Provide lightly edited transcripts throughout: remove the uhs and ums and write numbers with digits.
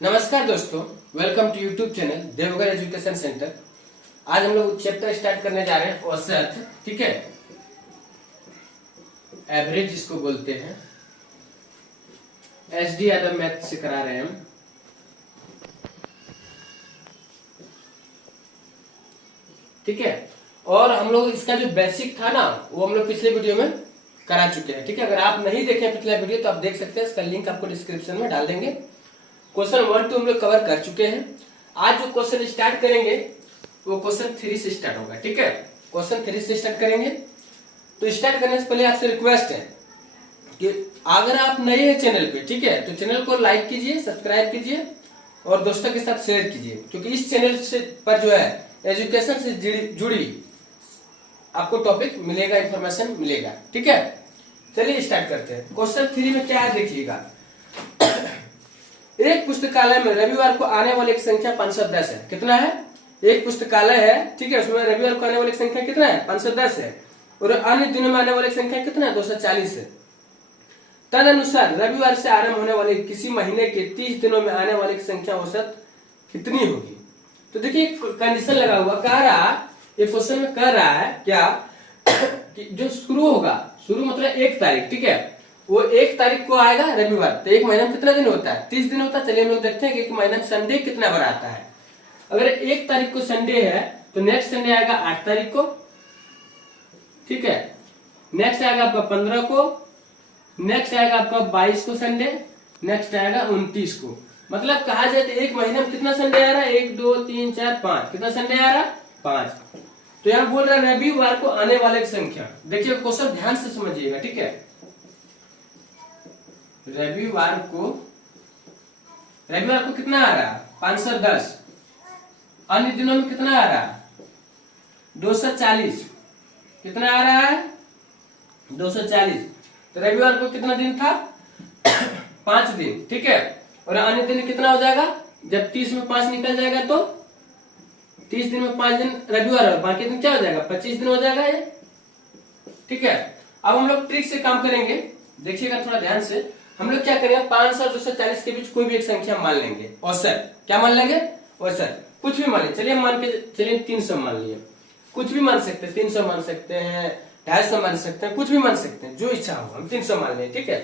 नमस्कार दोस्तों, welcome to YouTube channel Deoghar education centre. आज हम लोग चैप्टर स्टार्ट करने जा रहे हैं औसत, ठीक है, एवरेज जिसको बोलते हैं। एसडी यादव मैथ से करा रहे हैं हम, ठीक है। और हम लोग इसका जो बेसिक था ना वो हम लोग पिछले वीडियो में करा चुके हैं, ठीक है। अगर आप नहीं देखे पिछला वीडियो तो आप देख सकते हैं, इसका लिंक आपको डिस्क्रिप्शन में डाल देंगे। क्वेश्चन 1 2 हम लोग कवर कर चुके हैं। आज जो क्वेश्चन स्टार्ट करेंगे वो क्वेश्चन 3 से स्टार्ट होगा, ठीक है। क्वेश्चन 3 से स्टार्ट करेंगे। तो स्टार्ट करने से पहले आपसे रिक्वेस्ट है कि अगर आप नए हैं चैनल पे, ठीक है, तो चैनल को लाइक कीजिए, सब्सक्राइब कीजिए और दोस्तों के साथ शेयर कीजिए, क्योंकि इस चैनल से पर जो है एजुकेशन से जुड़ी आपको टॉपिक मिलेगा, इंफॉर्मेशन मिलेगा, ठीक है। चलिए स्टार्ट करते हैं। क्वेश्चन 3 में क्या है देखिएगा। एक पुस्तकालय में रविवार को आने वाली एक संख्या 510 है। कितना है? एक पुस्तकालय है, ठीक है, उसमें रविवार को आने वाली संख्या कितना है? 510 है। और अन्य दिनों में आने वाली संख्या कितना है? 240 है। तदनुसार रविवार से आरंभ होने वाले किसी महीने के 30 दिनों में आने वाली संख्या औसत कितनी होगी? तो देखिए कंडीशन लगा हुआ, कह रहा, ये क्वेश्चन में कह रहा है क्या कि जो शुरू होगा, शुरू मतलब 1 तारीख, ठीक है, वो 1 तारीख को आएगा रविवार। तो एक महीना में कितना दिन होता है? 30 दिन होता है। चलिए हम लोग देखते हैं कि एक महीना में संडे कितना बार आता है। अगर 1 तारीख को संडे है तो नेक्स्ट संडे आएगा 8 तारीख को, ठीक है। नेक्स्ट आएगा आपका 15 को, नेक्स्ट आएगा आपका 22 को संडे, नेक्स्ट आएगा 29 को। मतलब कहा जाए तो एक महीने में कितना संडे आ रहा है? 1 2 3 4 5। कितना संडे आ रहा है? 5। तो यहाँ बोल रहा है रविवार को आने वाले की संख्या। देखिए क्वेश्चन ध्यान से समझिएगा, ठीक है। रविवार को कितना आ रहा है? 510। अन्य दिनों में कितना आ रहा है? 240। कितना आ रहा है? 240। तो रविवार को कितना दिन था? 5 दिन, ठीक है। और अन्य दिन कितना हो जाएगा? जब 30 में 5 निकल जाएगा तो 30 दिन में 5 दिन रविवार और बाकी दिन क्या हो जाएगा? 25 दिन हो जाएगा ये, ठीक है। अब हम लोग ट्रिक से काम करेंगे, देखिएगा थोड़ा ध्यान से। हम लोग क्या करेंगे, 500 और 240 के बीच कोई भी एक संख्या मान लेंगे, औसत। क्या मान लेंगे? औसत। कुछ भी मान लेंगे। चलिए मान के चलिए 300 मान लिए, कुछ भी मान सकते हैं। 300 मान सकते हैं, 250 मान सकते हैं, कुछ भी मान सकते हैं, जो इच्छा हो। हम 300 मान लें, ठीक है।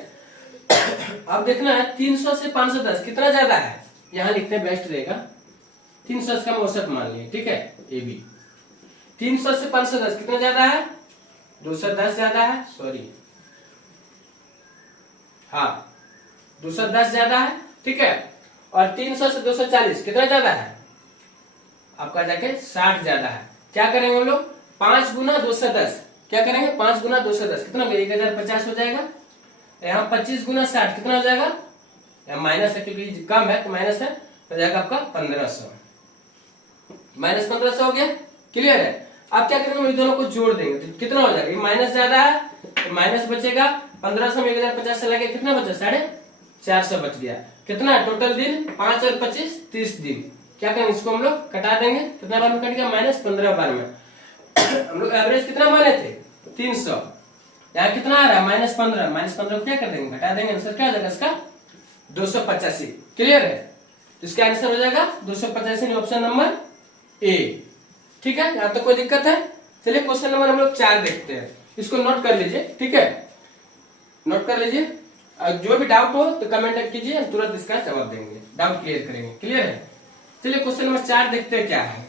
अब देखना है 300 से 510 कितना ज्यादा है, यहाँ लिखते हैं बेस्ट रहेगा। 300 का औसत मान लिए, ठीक है, ए बी। 300 से 510 कितना ज्यादा है? 210 ज्यादा है, सॉरी, हाँ 210 ज्यादा है, ठीक है। और 300 से 240 कितना ज्यादा है? आपका जाके 60 ज्यादा है। क्या करेंगे हम लोग? 5 गुना 210। क्या करेंगे? 5 गुना 210 कितना? 1050 हो जाएगा। यहाँ 25 गुना 60 कितना हो जाएगा? माइनस है क्योंकि कम है तो माइनस है, हो जाएगा आपका 1500। माइनस 1500 हो गया, क्लियर है। आप क्या करेंगे? इन दोनों को जोड़ देंगे तो कितना हो जाएगा? ये माइनस ज्यादा है तो माइनस बचेगा। 1500 में 1050 से लगे कितना बचा? 450 बच गया। कितना टोटल दिन? 5 और 25 30 दिन। क्या करेंगे? इसको हम लोग कटा देंगे। कितना बार में कट गया? -15 बार में। हम लोग एवरेज कितना माने थे? 300। यहाँ कितना आ रहा है? -15। -15 को क्या कर देंगे? घटा देंगे। आंसर क्या हो जाएगा इसका? 285। क्लियर है। तो इसका आंसर हो जाएगा 285, ऑप्शन नंबर ए, ठीक है। यहाँ तो कोई दिक्कत है? चलिए क्वेश्चन नंबर हम लोग 4 देखते हैं। इसको नोट कर लीजिए, ठीक है, नोट कर लीजिए। जो भी डाउट हो तो कमेंट कीजिए, तुरंत इसका जवाब देंगे, डाउट क्लियर करेंगे। क्लियर है? चलिए क्वेश्चन नंबर 4 देखते हैं क्या है।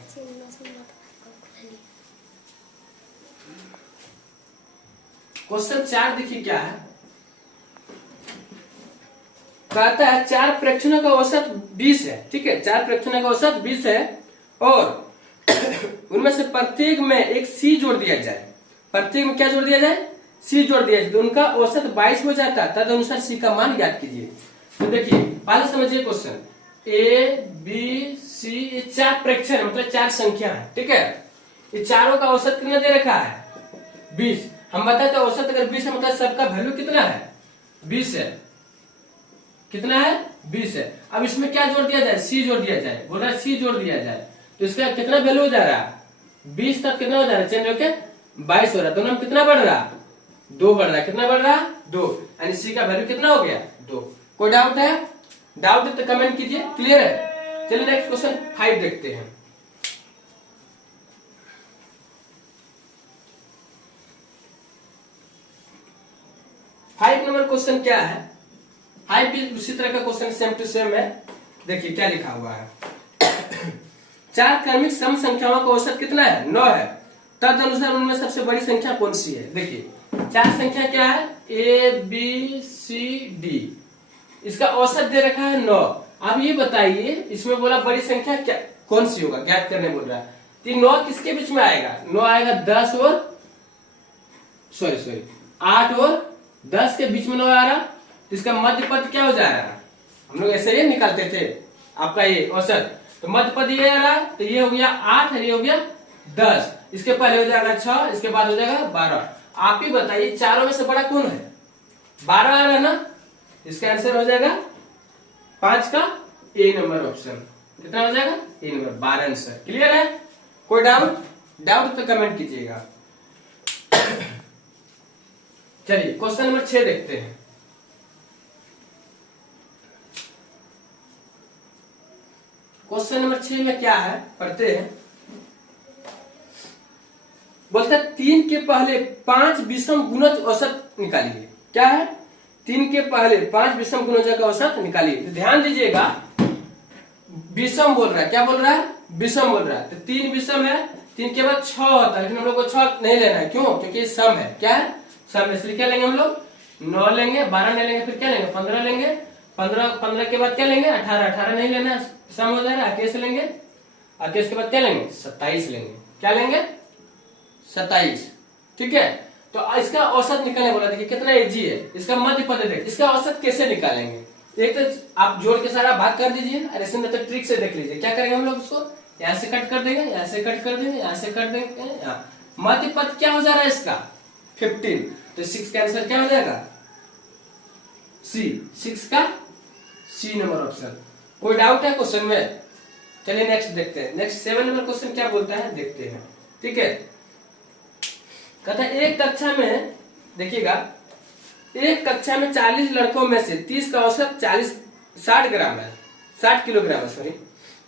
क्वेश्चन 4 देखिए क्या है। कहता है 4 प्रक्षणों का औसत 20 है, ठीक है। 4 प्रक्षणों का औसत 20 है और उनमें से प्रत्येक में एक सी जोड़ दिया जाए। प्रत्येक में क्या जोड़ दिया जाए? सी जोड़ दिया जाए तो उनका औसत 22 हो जाता है। तदनुसार सी का मान ज्ञात कीजिए। तो देखिए पहले समझिए क्वेश्चन। ए बी सी, ये 4 प्रेक्षण मतलब 4 संख्या है, ठीक है। ये चारों का औसत कितना दे रखा है? 20। हम बताते हैं औसत अगर 20 है मतलब सबका वैल्यू कितना है? 20 है। कितना है? 20 है। अब इसमें क्या जोड़ दिया जाए? सी जोड़ दिया जाए। बोल रहा है सी जोड़ दिया जाए तो इसका कितना वैल्यू हो जा रहा है? 20 तक कितना हो जा रहा है? चेंज होके 22 हो रहा है। दोनों में कितना बढ़ रहा? 2 बढ़ रहा है। कितना बढ़ रहा? 2। यानी सी का वैल्यू कितना हो गया? 2। कोई डाउट है? डाउट है तो कमेंट कीजिए। क्लियर है? चलिए नेक्स्ट क्वेश्चन 5 देखते हैं। फाइव नंबर क्वेश्चन क्या है? 5 भी उसी तरह का क्वेश्चन सेम टू सेम है। देखिए क्या लिखा हुआ है। चार क्रमिक सम संख्याओं का औसत कितना है? 9 है। तदनुसार उनमें सबसे बड़ी संख्या कौन सी है? देखिए चार संख्या क्या है? A B C D। इसका औसत दे रखा है 9। आप ये बताइए, इसमें बोला बड़ी संख्या क्या कौन सी होगा, ज्ञात करने बोल रहा है। तो 9 किसके बीच में आएगा? 9 आएगा 10 और 8 और 10 के बीच में 9 आ रहा। तो इसका मध्य पद क्या हो जाएगा? हम लोग ऐसे ही निकालते थे आपका ये औसत। तो मध्य पद ये आ रहा, तो ये हो गया 8 और ये हो गया 10। इसके पहले हो जाएगा 6, इसके बाद हो जाएगा 12। आप ही बताइए चारों में से बड़ा कौन है? 12 आ रहा ना। इसका आंसर हो जाएगा 5 का ए नंबर ऑप्शन। कितना हो जाएगा? ए नंबर 12 आंसर। क्लियर है? कोई डाउट? डाउट तो कमेंट कीजिएगा। चलिए क्वेश्चन नंबर 6 देखते हैं। क्वेश्चन नंबर 6 में क्या है पढ़ते हैं। बोलता है 3 के पहले 5 विषम गुणज औसत निकालिए। क्या है? 3 के पहले 5 विषम गुणजों का औसत निकालिए। तो ध्यान दीजिएगा, विषम बोल रहा है। क्या बोल रहा है? विषम बोल रहा है। तो 3 विषम है, 3 के बाद 6 होता है, लेकिन हम लोग को 6 नहीं लेना है। क्यों? क्योंकि सम है। क्या है? सम। इसलिए क्या लेंगे हम लोग? 9 लेंगे, 12 नहीं लेंगे, फिर क्या लेंगे? 15 लेंगे। 15 के बाद क्या लेंगे? 18 नहीं लेना, सम हो जाएगा। 21 लेंगे, 21 के बाद क्या लेंगे? 27 लेंगे। क्या लेंगे? 27। ठीक है। तो इसका औसत निकालने बोला। देखिए कितना इजी है। इसका मध्य पद देखिए, इसका औसत कैसे निकालेंगे? एक तो आप जोड़ के सारा भाग कर दीजिए, और ऐसे तो ट्रिक से देख लीजिए। क्या करेंगे हम लोग? उसको यहाँ से कट कर देंगे, यहाँ से कट कर देंगे, यहाँ से कट देंगे। मध्य पद क्या हो जा रहा है इसका? 15। तो 6 का आंसर क्या हो जाएगा? सी। 6 का सी नंबर ऑप्शन। कोई डाउट है क्वेश्चन में? चलिए नेक्स्ट देखते हैं। नेक्स्ट 7 नंबर क्वेश्चन क्या बोलता है देखते हैं। ठीक है। कहता है एक कक्षा में, देखिएगा, एक कक्षा में 40 लड़कों में से 30 का औसत 60 ग्राम है, 60 किलोग्राम है। सॉरी,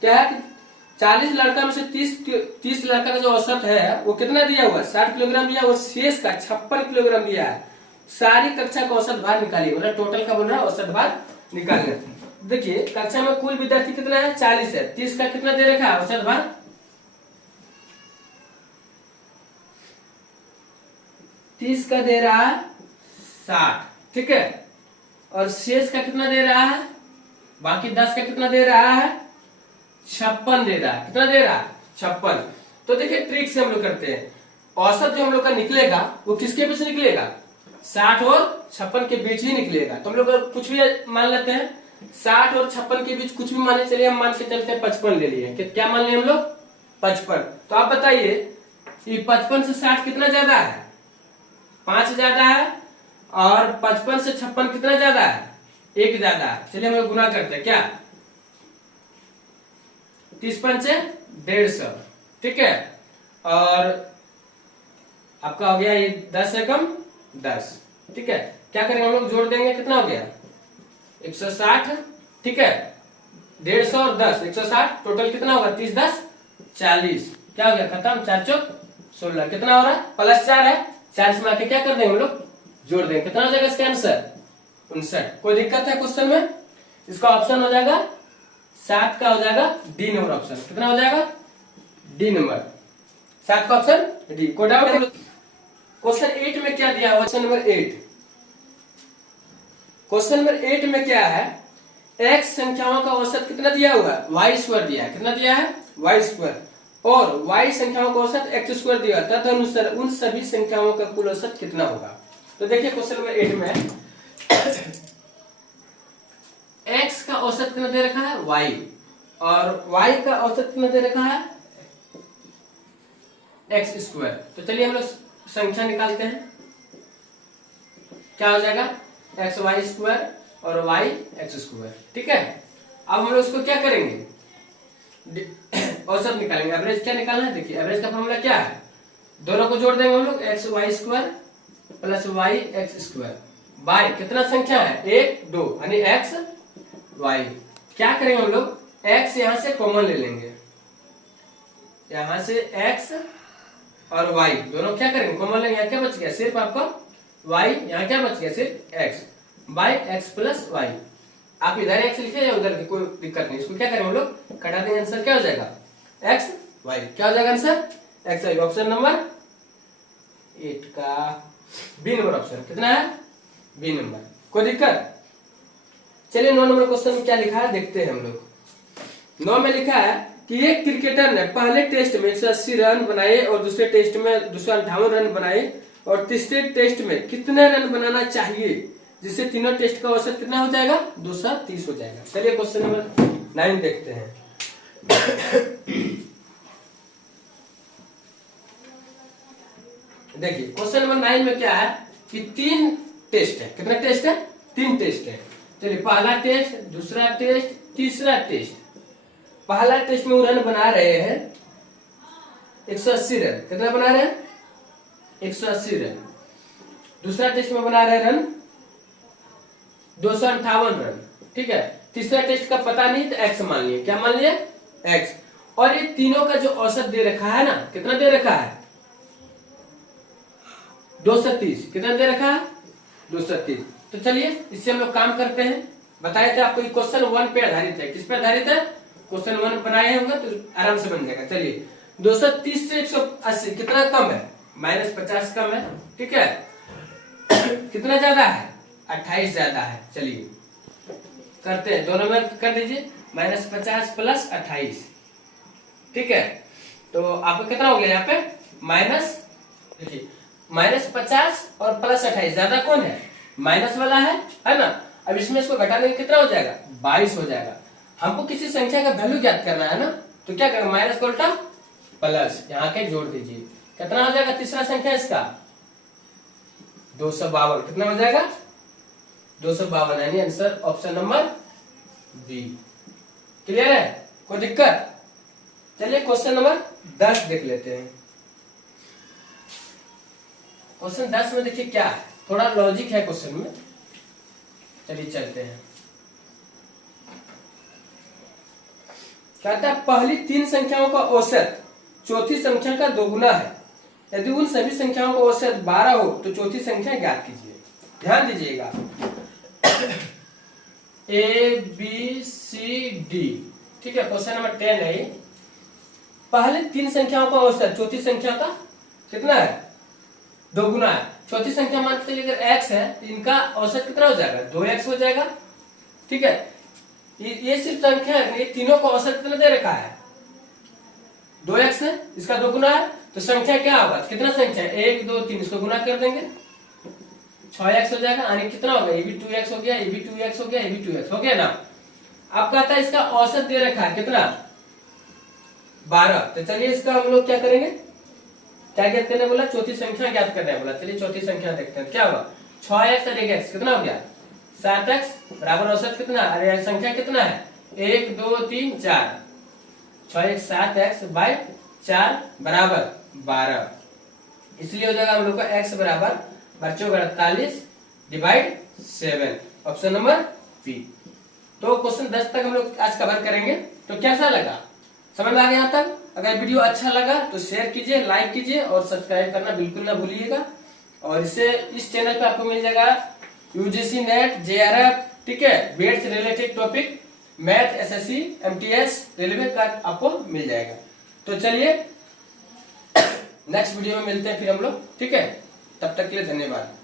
क्या है कि 40 लड़का में से 30 लड़का का जो औसत है वो कितना दिया हुआ है? 60 किलोग्राम दिया। और शेष का 56 किलोग्राम दिया है। सारी कक्षा का औसत भार निकालिए। मतलब टोटल का बोल रहा है औसत भार निकालने। देखिए कक्षा में कुल विद्यार्थी कितना है? 40 है। 30 का कितना दे रखा है औसत भार? 30 का दे रहा है 60। ठीक है। और शेष का कितना दे रहा है? बाकी 10 का कितना दे रहा है? 56 दे रहा है। कितना दे रहा है? 56। तो देखिए ट्रिक से हम लोग करते हैं। औसत जो हम लोग का निकलेगा वो किसके बीच निकलेगा? 60 और 56 के बीच ही निकलेगा। तो हम लोग कुछ भी मान लेते हैं। 60 और 56 के बीच कुछ भी माने, चलिए हम मान के चलते हैं 55 ले लिए। क्या मान लिए हम लोग? 55। तो आप बताइए ये 55 से 60 कितना ज्यादा है? 5 ज्यादा है। और 55 से 56 कितना ज्यादा है? 1 ज्यादा है। चलिए हम लोग गुना करते हैं। क्या? 30 पंचे 150। ठीक है। और आपका हो गया ये 10 से कम 10। ठीक है। क्या करेंगे हम लोग? जोड़ देंगे। कितना हो गया? 160। ठीक है। 150 और 10 160, टोटल कितना होगा? 30 10 40। क्या हो गया? खत्म। 4 चौक 16। कितना हो रहा है? +4 है। 40 में आके क्या कर देंगे हम लोग? जोड़ देंगे। कितना हो जाएगा इसका आंसर? 59। कोई दिक्कत है क्वेश्चन में? इसका ऑप्शन हो जाएगा 7 का हो जाएगा डी नंबर ऑप्शन। कितना हो जाएगा? डी नंबर 7 का ऑप्शन डी। कोई डाउट? क्वेश्चन 8 में क्या दिया? Question number 8। क्वेश्चन नंबर 8 में क्या है? x संख्याओं का औसत कितना दिया हुआ है? y² दिया है। कितना दिया है? y²। और y संख्याओं का औसत x² दिया। तदनुसार उन सभी संख्याओं का कुल औसत कितना होगा? तो देखिए क्वेश्चन नंबर 8 में x का औसत कितना दे रखा है? y। और y का औसत कितना दे रखा है? x²। तो चलिए हम लोग संख्या निकालते हैं। क्या हो जाएगा? xy² और yx²। ठीक है। अब हम लोग उसको क्या करेंगे? औसत निकालेंगे। एवरेज क्या निकालना है? देखिए एवरेज का फॉर्मूला क्या है? दोनों को जोड़ देंगे हम लोग। xy² + yx²। y कितना संख्या है? 1 2, यानी x वाई। क्या करेंगे हम लोग, x यहां से कॉमन ले लेंगे, यहां से x और y दोनों क्या करेंगे कॉमन लेंगे, यहाँ क्या बच गया सिर्फ आपका y, यहाँ क्या बच गया सिर्फ x, by x plus y. आप इधर x लिखे या उधर, कोई दिक्कत नहीं, इसको क्या करेंगे हम लोग कटा देंगे, आंसर क्या हो जाएगा x y। क्या हो जाएगा answer x y। Option number 8 का बी नंबर ऑप्शन कितना है, बी नंबर। कोई दिक्कत। चलिए 9 नंबर क्वेश्चन में क्या लिखा है देखते हैं हम लोग। 9 में लिखा है कि एक क्रिकेटर ने पहले टेस्ट में 180 रन बनाए और दूसरे टेस्ट में 258 रन बनाए और तीसरे टेस्ट में कितने रन बनाना चाहिए जिससे तीनों टेस्ट का औसत कितना हो जाएगा 230 हो जाएगा। चलिए क्वेश्चन नंबर 9 देखते हैं। देखिए क्वेश्चन नंबर 9 में क्या है कि 3 टेस्ट है, कितना टेस्ट है 3 टेस्ट है। चलिए पहला टेस्ट, दूसरा टेस्ट, तीसरा टेस्ट। पहला टेस्ट में वो रन बना रहे हैं 180 रन, कितना बना रहे हैं 180 रन। दूसरा टेस्ट में बना रहे रन 258 रन, ठीक है। तीसरा टेस्ट का पता नहीं तो एक्स मान लिया, क्या मान लिया एक्स। और ये तीनों का जो औसत दे रखा है ना, कितना दे रखा है 230, कितना दे रखा है 230। तो चलिए इससे हम लोग काम करते हैं। बताए थे आपको क्वेश्चन 1 पे आधारित है, किस पे आधारित है, क्वेश्चन 1 बनाए होंगे तो आराम से बन जाएगा। चलिए 230 से 180 कितना कम है, -50 कम है, ठीक है। कितना ज्यादा है 28 ज्यादा है। चलिए करते हैं, दोनों में कर दीजिए, -50 प्लस 28, ठीक है। तो आपको कितना हो गया यहाँ पे माइनस, देखिए -50 और प्लस 28 ज्यादा कौन है, माइनस वाला है ना। अब इसमें इसको घटा देंगे कितना हो जाएगा 22 हो जाएगा। हमको किसी संख्या का वैल्यू ज्ञात करना है ना, तो क्या करेंगे माइनस को उल्टा प्लस, यहाँ के जोड़ दीजिए, कितना हो जाएगा तीसरा संख्या इसका 252, कितना हो जाएगा 252, यानी answer option number B. Clear है, कोई दिक्कत। चलिए क्वेश्चन नंबर 10 देख लेते हैं। क्वेश्चन 10 में देखिए क्या है, थोड़ा लॉजिक है क्वेश्चन में, चलिए चलते हैं। कहता है पहली 3 संख्याओं का औसत चौथी संख्या का दोगुना है, यदि उन सभी संख्याओं का औसत 12 हो तो चौथी संख्या ज्ञात कीजिए। ध्यान दीजिएगा, ए बी सी डी, ठीक है। क्वेश्चन नंबर 10 है। पहले 3 संख्याओं का औसत चौथी संख्या का कितना है दोगुना है। चौथी संख्या मानते चलिए अगर x है तो इनका औसत कितना हो जाएगा 2x हो जाएगा, ठीक है। ये सिर्फ संख्या है, ये तीनों का औसत कितना दे रखा है 2x है, इसका दोगुना है तो संख्या क्या होगा, कितना संख्या है 1 2 3, इसको गुना कर देंगे 6x हो जाएगा, यानी कितना हो गया ये भी 2x हो गया, ये भी 2x हो गया, ये भी 2x हो गया ना। अब कहता है इसका औसत दे रखा है कितना 12। तो चलिए इसका हम लोग क्या करेंगे, क्या ज्ञात करने बोला, चौथी संख्या ज्ञात करने बोला। चलिए चौथी संख्या देखते हैं क्या हुआ, 6x और 1x कितना हो गया 7x बराबर औसत कितना, अरे संख्या कितना है 1 2 3 4, 6x 7x बाई 4 बराबर 12, इसलिए हो जाएगा हम लोग का x बराबर बच्चों का 48 डिवाइड 7, ऑप्शन नंबर बी। तो क्वेश्चन 10 तक हम लोग आज कवर करेंगे। तो कैसा लगा, समझ में आ गया यहाँ तक। अगर वीडियो अच्छा लगा तो शेयर कीजिए, लाइक कीजिए और सब्सक्राइब करना बिल्कुल ना भूलिएगा। और इस चैनल पे आपको मिल जाएगा यूजीसी नेट जेआरएफ, ठीक है, बीएड से related topic, math SSC MTS railway का आपको मिल जाएगा। तो चलिए नेक्स्ट वीडियो में मिलते हैं फिर हम लोग, ठीक है। तब तक के लिए धन्यवाद।